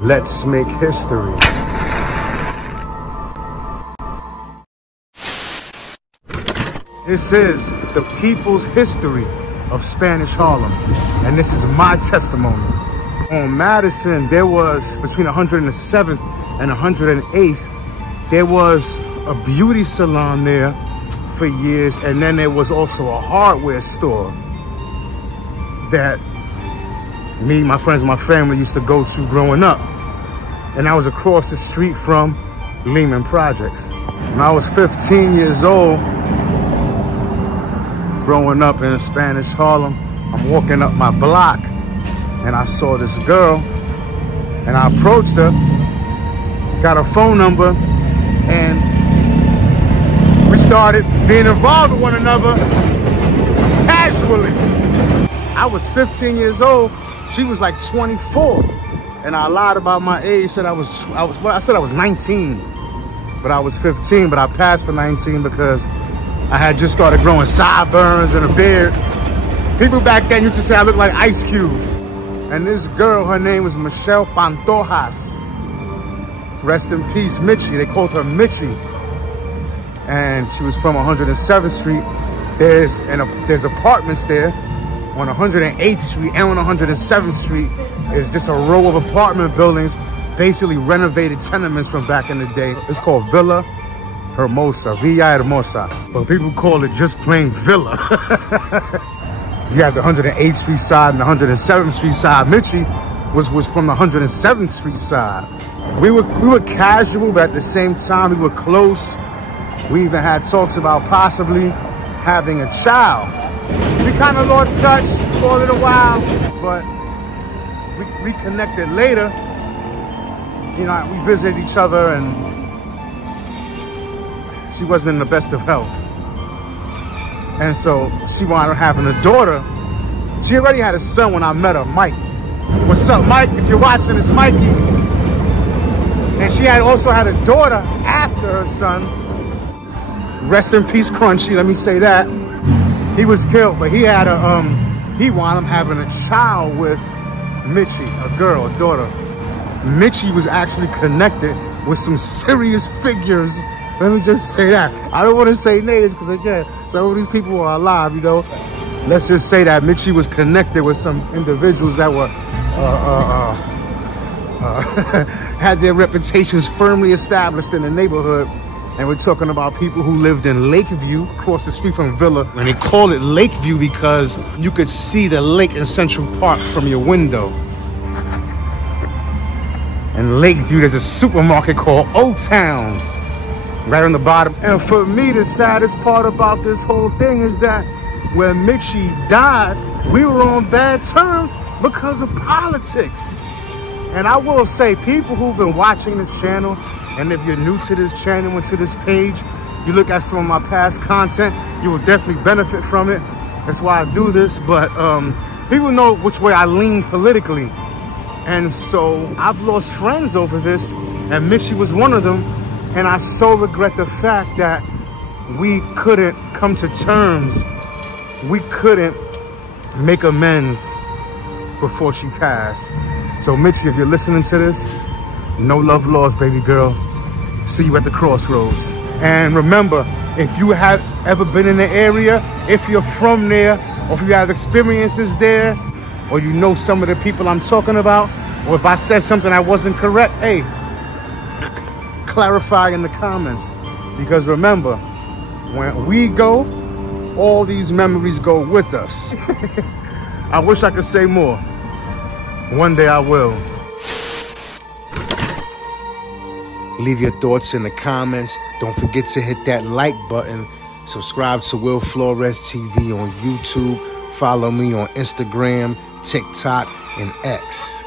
Let's make history. This is the people's history of Spanish Harlem, and this is my testimony. On Madison, there was, between 107th and 108th, there was a beauty salon there for years, and then there was also a hardware store that me, my friends, my family used to go to growing up. And I was across the street from Lehman Projects. When I was 15 years old, growing up in Spanish Harlem, I'm walking up my block and I saw this girl and I approached her, got her phone number, and we started being involved with one another casually. I was 15 years old. She was like 24, and I lied about my age. Said I said I was 19, but I was 15. But I passed for 19 because I had just started growing sideburns and a beard. People back then used to say I looked like Ice Cube. And this girl, her name was Michelle Pantojas. Rest in peace, Mitchie. They called her Mitchie, and she was from 107th Street. There's apartments there. On 108th Street and on 107th Street is just a row of apartment buildings, basically renovated tenements from back in the day. It's called Villa Hermosa, Villa Hermosa. But people call it just plain Villa. You have the 108th Street side and the 107th Street side. Mitchie was from the 107th Street side. We were casual, but at the same time, we were close. We even had talks about possibly having a child. We kind of lost touch for a little while, but we reconnected later. You know, we visited each other, and she wasn't in the best of health. And so she wound up having a daughter. She already had a son when I met her, Mike. What's up, Mike? If you're watching, it's Mikey. And she also had a daughter after her son. Rest in peace, Crunchy, let me say that. He was killed, but he had he wound up having a child with Mitchie, a girl, a daughter. Mitchie was actually connected with some serious figures. Let me just say that. I don't want to say names because, again, some of these people are alive, you know. Let's just say that Mitchie was connected with some individuals that were had their reputations firmly established in the neighborhood. And we're talking about people who lived in Lakeview, across the street from Villa. And they call it Lakeview because you could see the lake in Central Park from your window. In Lakeview, there's a supermarket called Old Town, right on the bottom. And for me, the saddest part about this whole thing is that when Mitchie died, we were on bad terms because of politics. And I will say, people who've been watching this channel, and if you're new to this channel and to this page, you look at some of my past content, you will definitely benefit from it. That's why I do this. But people know which way I lean politically. And so I've lost friends over this, and Mitchie was one of them. And I so regret the fact that we couldn't come to terms. We couldn't make amends before she passed. So Mitchie, if you're listening to this, no love lost, baby girl. See you at the crossroads. And remember, if you have ever been in the area, if you're from there, or if you have experiences there, or you know some of the people I'm talking about, or if I said something that wasn't correct, hey, clarify in the comments. Because remember, when we go, all these memories go with us. I wish I could say more. One day I will. Leave your thoughts in the comments. Don't forget to hit that like button. Subscribe to Will Flores TV on YouTube. Follow me on Instagram, TikTok, and X.